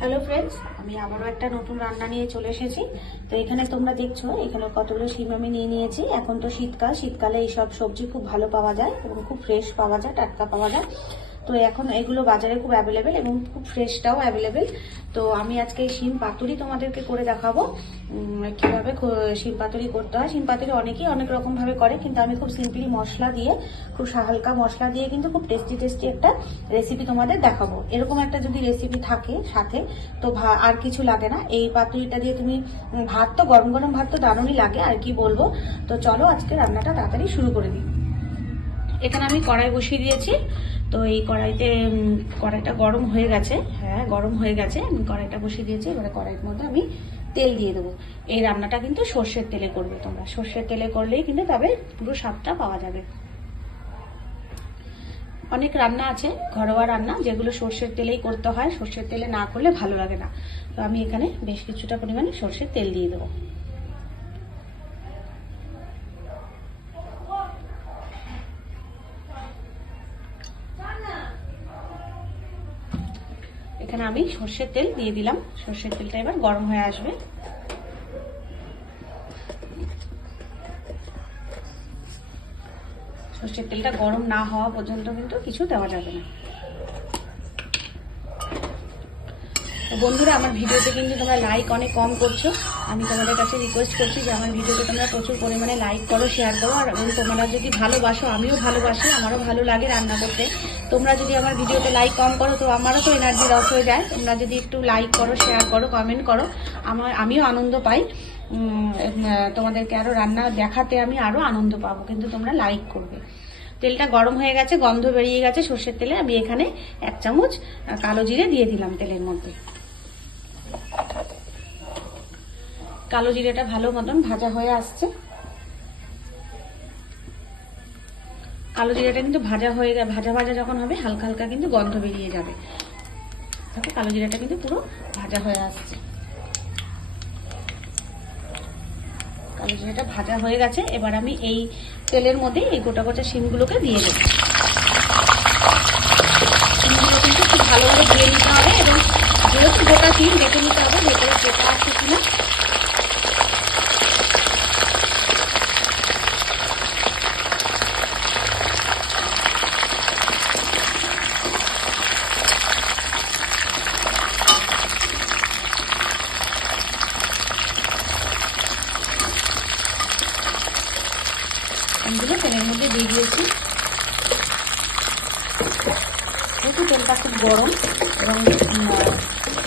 Hello friends, আমি আবারও একটা নতুন রান্না নিয়ে চলে এসেছি। তো এখানে তোমরা দেখছো এখানে কতগুলো শিম আমি নিয়ে নিয়েছি। এখন তো শীতকালে এইসব সবজি খুব ভালো পাওয়া যায় এবং খুব ফ্রেশ পাওয়া যায়, টাটকা পাওয়া যায়। তো এখন এগুলো বাজারে খুব অ্যাভেলেবেল এবং খুব ফ্রেশটাও অ্যাভেলেবেল। তো আমি আজকে এই শিম পাতুরি তোমাদেরকে করে দেখাবো কিভাবে শিম পাতুরি করতে হয়। শিম পাতুরি অনেকেই অনেক রকম ভাবে করে, কিন্তু আমি খুব সিম্পলি মশলা দিয়ে, খুব হালকা মশলা দিয়ে কিন্তু খুব টেস্টি একটা রেসিপি তোমাদের দেখাবো। এরকম একটা যদি রেসিপি থাকে সাথে, তো আর কিছু লাগে না। এই পাতুরিটা দিয়ে তুমি ভাত তো গরম গরম ভাত তো দারুণই লাগে, আর কি বলবো। তো চলো আজকে রান্নাটা তাড়াতাড়ি শুরু করে দিই। এখানে আমি কড়াই বসিয়ে দিয়েছি। তো এই কড়াইটা গরম হয়ে গেছে। হ্যাঁ, গরম হয়ে গেছে। আমি কড়াইটা বসিয়ে দিয়েছি। এবারে কড়াইয়ের মধ্যে আমি তেল দিয়ে দেবো। এই রান্নাটা কিন্তু সর্ষের তেলে করবে তোমরা। সর্ষের তেলে করলেই কিন্তু তবে পুরো স্বাদটা পাওয়া যাবে। অনেক রান্না আছে, ঘরোয়া রান্না, যেগুলো সর্ষের তেলেই করতে হয়। সর্ষের তেলে না করলে ভালো লাগে না। তো আমি এখানে বেশ কিছুটা পরিমাণে সর্ষের তেল দিয়ে দেবো। এখানে আমি সর্ষের তেল দিয়ে দিলাম। সর্ষের তেলটা এবার গরম হয়ে আসবে। সর্ষের তেলটা গরম না হওয়া পর্যন্ত কিন্তু কিছু দেওয়া যাবে না। বন্ধুরা, আমার ভিডিওতে কিন্তু তোমরা লাইক অনেক কম করছো। আমি তোমাদের কাছে রিকোয়েস্ট করছি যে আমার ভিডিওতে তোমরা প্রচুর পরিমাণে লাইক করো, শেয়ার করো। আর তোমরা যদি ভালোবাসো, আমিও ভালোবাসি, আমারও ভালো লাগে রান্না করতে। তোমরা যদি আমার ভিডিওতে লাইক কম করো তো আমারও তো এনার্জি লস হয়ে যায়। তোমরা যদি একটু লাইক করো, শেয়ার করো, কমেন্ট করো, আমিও আনন্দ পাই। তোমাদেরকে আরও রান্না দেখাতে আমি আরও আনন্দ পাবো, কিন্তু তোমরা লাইক করবে। তেলটা গরম হয়ে গেছে, গন্ধ বেরিয়ে গেছে সর্ষের তেলে। আমি এখানে 1 চামচ কালো জিরে দিয়ে দিলাম তেলের মধ্যে। কালো জিরেটা ভালো মতন ভাজা হয়ে আসছে। কালো জিরাটা কিন্তু ভাজা যখন হবে, হালকা হালকা কিন্তু গন্ধ বেরিয়ে যাবে। তাতে কালো জিরাটা কিন্তু পুরো ভাজা হয়ে আসছে। কালো জিরাটা ভাজা হয়ে গেছে। এবার আমি এই তেলের মধ্যে এই গোটা গোটা শিমগুলোকে দিয়ে দেবো। শিমগুলো কিন্তু খুব ভালোভাবে ধুয়ে নিতে হবে এবং যেহেতু গোটা শিম দেখে নিতে হবে ভেতরে পোকা আছে কিনা। এগুলো তেলের মধ্যে দিয়ে দিয়েছি। যেহেতু তেলটা খুব গরম এবং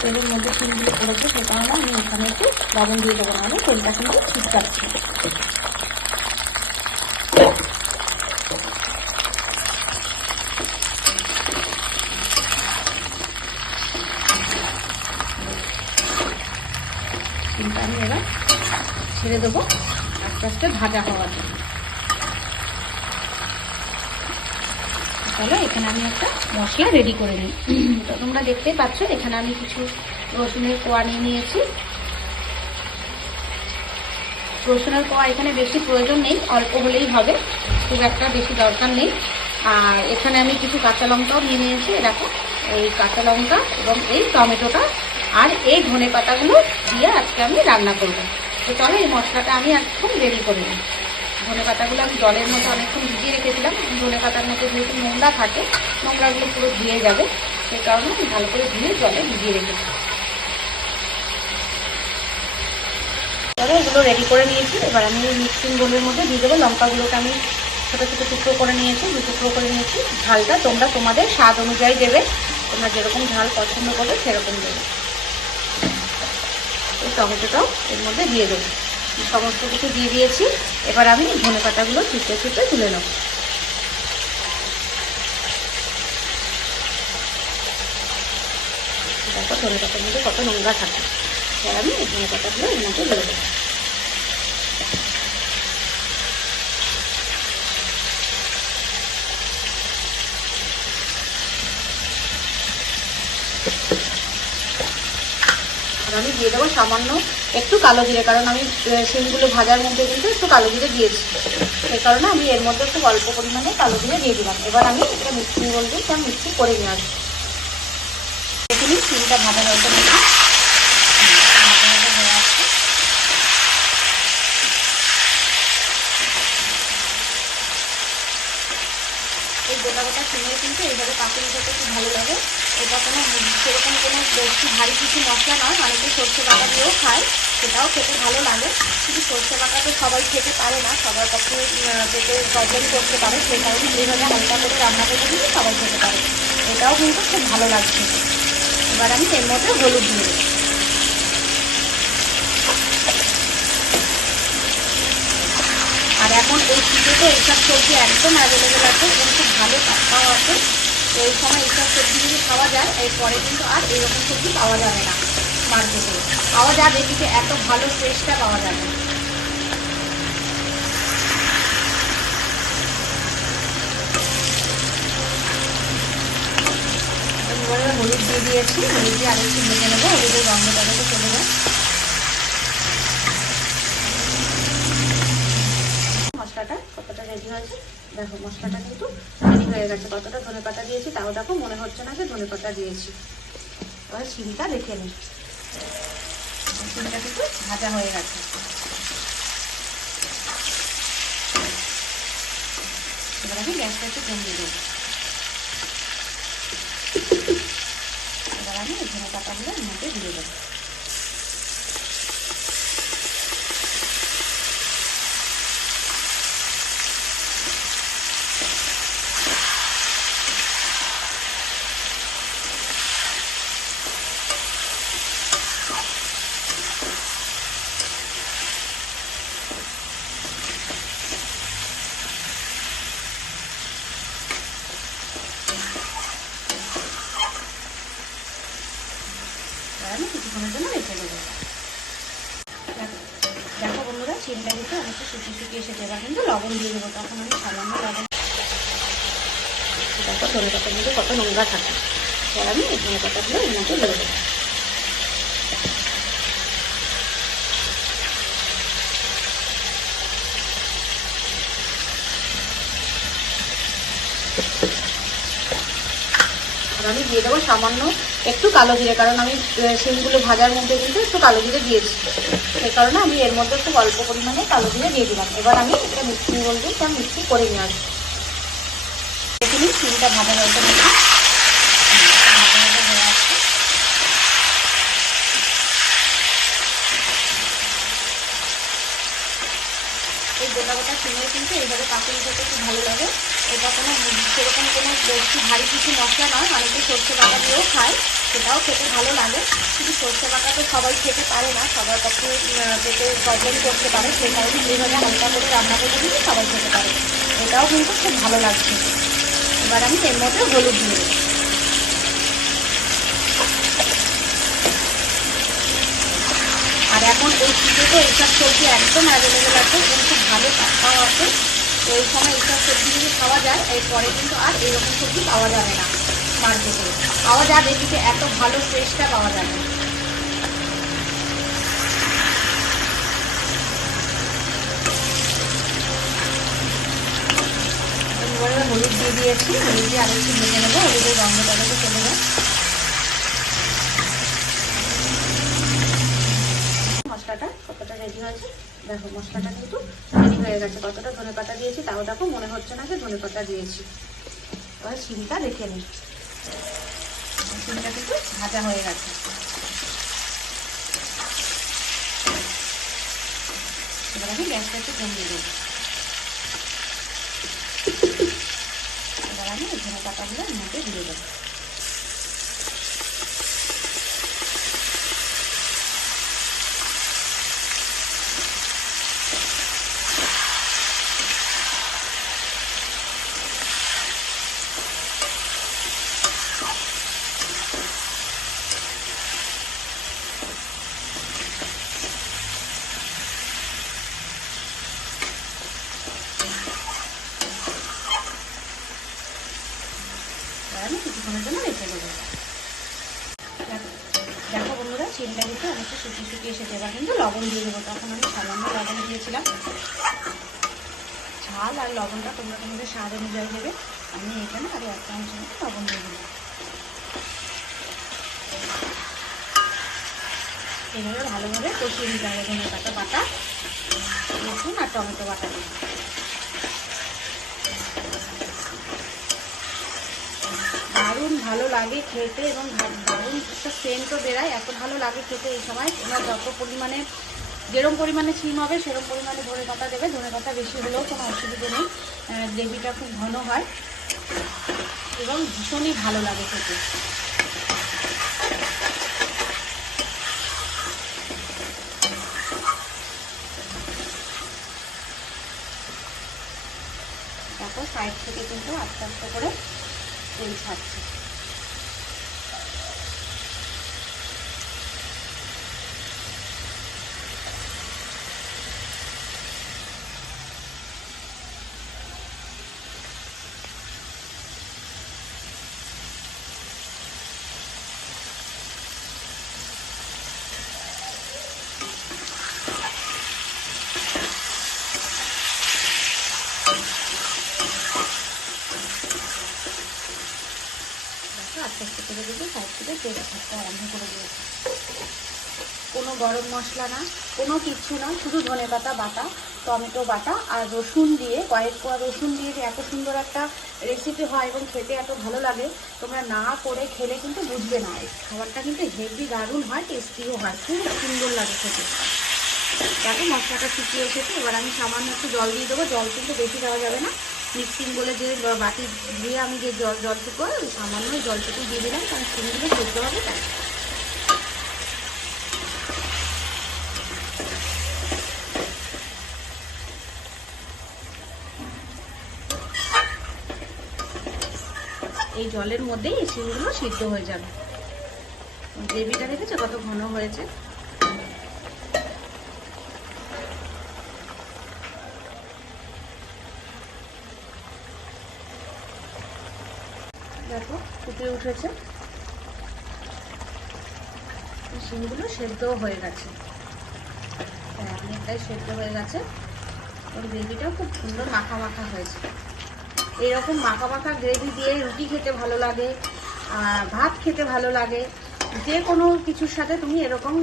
তেলের মধ্যে শিমগুলো পড়েছে, সে কারণে আমি এখানে একটু লবণ দিয়ে দেবো, নাহলে তেলটা কিন্তু ঠিক যাচ্ছে। শিমটা আমি এবার ছেড়ে দেবো আস্তে আস্তে ভাজা হওয়ার জন্য। চলো এখানে আমি একটা মশলা রেডি করে নিই। তো তোমরা দেখতেই পাচ্ছ এখানে আমি কিছু রসুনের কোয়া নিয়ে নিয়েছি। রসুনের কোয়া এখানে বেশি প্রয়োজন নেই, অল্প হলেই হবে, খুব একটা বেশি দরকার নেই। আর এখানে আমি কিছু কাঁচা লঙ্কাও নিয়ে নিয়েছি। দেখো, এই কাঁচা লঙ্কা এবং এই টমেটোটা আর এই ধনে পাতাগুলো দিয়ে আজকে আমি রান্না করব। তো চলো এই মশলাটা আমি একদম রেডি করে নিই। ধনে পাতাগুলো আমি জলের মধ্যে অনেকক্ষণ ভিজিয়ে রেখেছিলাম। ধনে পাতার মধ্যে যেহেতু নোংরা থাকে, নোংরাগুলো পুরো ধুয়ে যাবে, সেই কারণে আমি ভালো করে ধুয়ে জলে ভিজিয়ে রেখেছি। তবে এগুলো রেডি করে নিয়েছি। এবার আমি মিক্সিং বোলের মধ্যে দিয়ে দেবো। লঙ্কাগুলোকে আমি ছোটো ছোটো টুকরো করে নিয়েছি, 2 টুকরো করে নিয়েছি। ঝালটা তোমরা তোমাদের স্বাদ অনুযায়ী দেবে, তোমরা যেরকম ঝাল পছন্দ করবে সেরকম দেবে। এই টমেটোটাও এর মধ্যে দিয়ে দেবো। সমস্ত কিছু দিয়ে দিয়েছি। এবার আমি ধনে পাতাগুলো ছিটে ছিটে তুলে নেব। দেখো ধনে পাতার মধ্যে কত নোংরা থাকে। এবার আমি এই ধনে পাতাগুলো এর মধ্যে দিয়ে দেবো। আর আমি দিয়ে দেবো সামান্য একটু কালো জিরে, কারণ আমি শিমগুলো ভাজার মধ্যে কিন্তু একটু কালো জিরে দিয়েছি, সেই কারণে আমি এর মধ্যে খুব অল্প পরিমাণে কালো জিরে দিয়ে দিলাম। এবার আমি এটা মিক্সিং বলতে সব মিক্সি করে নিয়ে আসবো। এখানে নিই, সিমটা ভাজা হয়ে গেছে। এই গোটা গোটা সিমে কিন্তু এইভাবে পাতুরি খেতে খুব ভালো লাগে। এটা কোনো সেরকম কোনো বেশি ভারী কিছু মশলা নয়, অনেকে সর্ষে বাটা দিয়েও খায়, সেটাও খেতে ভালো লাগে। কিন্তু সর্ষে বাটা তো সবাই খেতে পারে না, সবার পক্ষে পেটে প্রবলেম করতে পারে, সেই কারণে এইভাবে হালকা করে রান্না করে দিলে সবাই খেতে পারে। এটাও কিন্তু খুব ভালো লাগছে। এবার আমি এর মধ্যে হলুদ দিয়ে দেবো। আর এখন এই শীতে তো এইসব সবজি একদম অ্যাভেলেবেল আছে এবং খুব ভালো টাকাও আছে। তো এই সময় এইসব সবজি যদি খাওয়া যায়, এরপরে কিন্তু আর এইরকম সবজি পাওয়া যাবে না মার্কেটে। পাওয়া যাবে কিন্তু এত ভালো ফ্রেশটা পাওয়া যাবে। এবারে হলুদ দিয়ে দিয়েছি, হলুদ দিয়ে আরেকটু ভেজে নেবো, হলুদের গন্ধটাকে চলে যায়। মশলাটা কতটা রেডি হয়েছে দেখো, মশলাটা কিন্তু রেডি হয়ে গেছে। কতটা ধনেপাতা দিয়েছি তাও দেখো, মনে হচ্ছে না যে ধনেপাতা দিয়েছি। এবার সিমটা দেখে নিই, সিমটা কিন্তু ভাজা হয়ে গেছে। এবার আমি গ্যাসটা একটু কমিয়ে দেবো। এবার আমি এই ধনেপাতাগুলো এর মধ্যে দিয়ে দেবো। আমি কিছুক্ষণের জন্য রেখে দেবো। দেখো বন্ধুরা, চিনটা কিন্তু অনেকটা শুকিয়ে এসেছে। এবার কিন্তু লবণ দিয়ে দেবো। তখন আমি সামান্য লবণ, দেখো ধনেপাতার মধ্যে কত নোংরা থাকে। এবার আমি এই ধনেপাতাগুলো এর মধ্যে দিয়ে দেবো। আর আমি দিয়ে দেবো সামান্য একটু কালো জিরে, কারণ আমি শিমগুলো ভাজার মধ্যে কিন্তু একটু কালো জিরে দিয়েছি, সেই কারণে আমি এর মধ্যে একটু অল্প পরিমাণে কালো জিরে দিয়ে দিলাম। এবার আমি এটা মিক্সি বলবো, তা মিক্সি করে নিয়ে আসবো। দেখে নিই শিমটা ভাজা হয়ে গেছে। এই গোটা গোটা সিমে কিন্তু এইভাবে পাতুরি খেতে খুব ভালো লাগে। এটা কোনো সেরকম কোনো বেশি ভারী কিছু মশলা নয়, অনেকে সর্ষে বাটা দিয়েও খায়, সেটাও খেতে ভালো লাগে। কিন্তু সর্ষে বাটা তো সবাই খেতে পারে না, সবার পক্ষে পেটে প্রবলেম করতে পারে, সেই কারণে এইভাবে হালকা করে রান্না করে দিলে সবাই খেতে পারে। এটাও কিন্তু খুব ভালো লাগছে। এবার আমি এর মধ্যে হলুদ দিয়ে দেবো। আর এখন এই শীতে তো এইসব সবজি একদম অ্যাভেলেবেল আছে এবং খুব ভালো টাকাও আছে। তো এই সময় এইসব সবজি যদি খাওয়া যায়, এরপরে কিন্তু আর এইরকম সবজি পাওয়া যাবে না মার্কেটে। পাওয়া যাবে কিন্তু এত ভালো ফ্রেশটা পাওয়া যাবে। এবারে হলুদ দিয়ে দিয়েছি, হলুদ দিয়ে আরেকটু ভেজে নেবো, হলুদের গন্ধটাকে চলে যায়। মশলাটা কতটা রেডি হয়েছে দেখো, মশলাটা কিন্তু রেডি হয়ে গেছে। কতটা ধনেপাতা দিয়েছি তাও দেখো, মনে হচ্ছে না যে ধনেপাতা দিয়েছি। এবার সিমটা দেখে নিই, সিমটা কিন্তু ভাজা হয়ে গেছে। এবার আমি গ্যাসটা একটু কমিয়ে দেবো। এবার আমি এই ধনেপাতাগুলো এর মধ্যে দিয়ে দেবো। আমি কিছুক্ষণের জন্য রেখে দেবো। দেখো বন্ধুরা, চিনটা কিন্তু অনেকটা শুকিয়ে এসেছে। এবার কিন্তু লবণ দিয়ে দেবো। তখন আমি সামান্য লবণ দিয়েছিলাম। ঝাল আর লবণটা তোমরা তোমাদের স্বাদ অনুযায়ী দেবে। আমি এখানে আর 1 চামচ মতো লবণ দিয়ে দেবো। এইভাবে ভালোভাবে কষিয়ে নিতে হবে ধনে পাতা বাটা, রসুন আর টমেটো বাটা দিয়ে। দারুণ ভালো লাগে খেতে এবং দারুণ একটা সেন্টও বেরায়, এত ভালো লাগে খেতে এই সময়। তোমরা যত পরিমাণে যেরকম পরিমাণে সিম হবে সেরকম পরিমাণে ধনে পাতা দেবে। ধনে পাতা বেশি হলেও কোনো অসুবিধে নেই, গ্রেভিটা খুব ঘন হয় এবং ভীষণই ভালো লাগে খেতে। তারপর সাইড থেকে কিন্তু আস্তে আস্তে করে তেল ছাড়ছে। আস্তে আস্তে করে কিন্তু সাইড থেকে তেল ছাড়তে আরম্ভ করে দিয়েছে। কোনো গরম মশলা না, কোনো কিচ্ছু না, শুধু ধনেপাতা বাটা, টমেটো বাটা আর রসুন দিয়ে, কয়েক কোয়া রসুন দিয়ে যে এত সুন্দর একটা রেসিপি হয় এবং খেতে এত ভালো লাগে, তোমরা না করে খেলে কিন্তু বুঝবে না। এই খাবারটা কিন্তু হেভি দারুণ হয়, টেস্টিও হয়, খুব সুন্দর লাগে খেতে। দেখো মশলাটা শুকিয়ে এসেছে, এবার আমি সামান্য একটু জল দিয়ে দেবো। জল কিন্তু বেশি দেওয়া যাবে না, মিক্সিং বলে যে বাটি দিয়ে আমি যে জলটুকু সামান্য জলটুকু দিয়ে দিলাম, কারণ সিমগুলো সেদ্ধ হবে তাই। এই জলের মধ্যেই এই সিমগুলো সিদ্ধ হয়ে যাবে। গ্রেভিটা দেখেছো কত ঘন হয়েছে। দেখো ফুটে উঠেছে, সিমগুলো সেদ্ধও হয়ে গেছে। হ্যাঁ অনেকটাই সেদ্ধ হয়ে গেছে এবং গ্রেভিটাও খুব সুন্দর মাখা মাখা হয়েছে। এরকম মাখা মাখা গ্রেভি দিয়ে রুটি খেতে ভালো লাগে, ভাত খেতে ভালো লাগে, যে কোনো কিছুর সাথে তুমি এরকম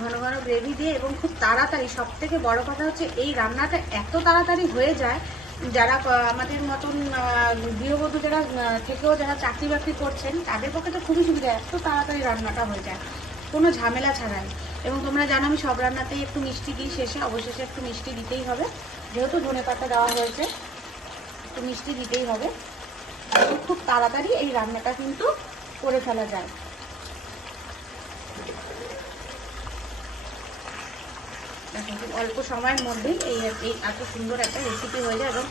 ঘন ঘন গ্রেভি দিয়ে এবং খুব তাড়াতাড়ি। সব থেকে বড় কথা হচ্ছে এই রান্নাটা এত তাড়াতাড়ি হয়ে যায়, যারা আমাদের মতন গৃহবধূ যারা থেকেও যারা চাকরি বাকরি করছেন তাদের পক্ষে তো খুবই সুবিধা, এত তাড়াতাড়ি রান্নাটা হয়ে যায় কোনো ঝামেলা ছাড়াই। এবং তোমরা জানো আমি সব রান্নাতেই একটু মিষ্টি দিই, শেষে অবশেষে একটু মিষ্টি দিতেই হবে, যেহেতু ধনেপাতা দেওয়া হয়েছে একটু মিষ্টি দিতেই হবে। খুব তাড়াতাড়ি এই রান্নাটা কিন্তু করে ফেলা যায়। খুব অল্প সময়ের মধ্যেই এই এত সুন্দর একটা রেসিপি হয়ে যায় এবং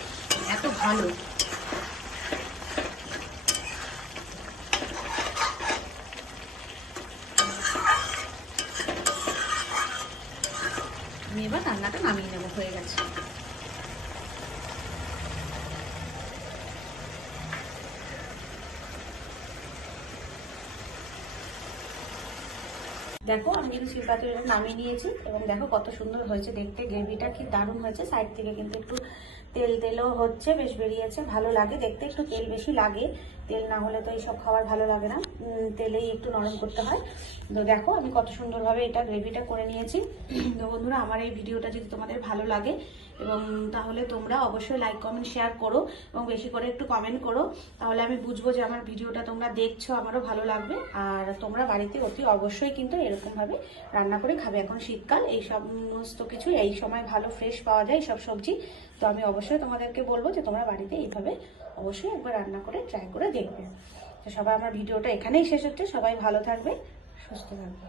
এত ভালো। আমি এবার রান্নাটা নামিয়ে নেবো, হয়ে গেছে। দেখো আমি কিন্তু শিলপাত্রে নামিয়ে নিয়েছি এবং দেখো কত সুন্দর হয়েছে দেখতে, গ্রেভিটা কি দারুণ হয়েছে। সাইড থেকে কিন্তু একটু তেল তেলও হচ্ছে, বেশ বেরিয়েছে, ভালো লাগে দেখতে। একটু তেল বেশি লাগে, তেল না হলে তো এইসব খাবার ভালো লাগে না, তেলেই একটু নরম করতে হয়। তো দেখো আমি কত সুন্দরভাবে এটা গ্রেভিটা করে নিয়েছি। তো বন্ধুরা আমার এই ভিডিওটা যদি তোমাদের ভালো লাগে এবং তাহলে তোমরা অবশ্যই লাইক কমেন্ট শেয়ার করো এবং বেশি করে একটু কমেন্ট করো, তাহলে আমি বুঝবো যে আমার ভিডিওটা তোমরা দেখছো, আমারও ভালো লাগবে। আর তোমরা বাড়িতে অতি অবশ্যই কিন্তু এরকমভাবে রান্না করে খাবে। এখন শীতকাল, এই সমস্ত কিছু এই সময় ভালো ফ্রেশ পাওয়া যায় সব সবজি। তো আমি অবশ্যই তোমাদেরকে বলবো যে তোমরা বাড়িতে এইভাবে অবশ্যই একবার রান্না করে ট্রাই করে দেখবে। তো সবাই আমার ভিডিওটা এখানেই শেষ হচ্ছে, সবাই ভালো থাকবে, সুস্থ থাকবে।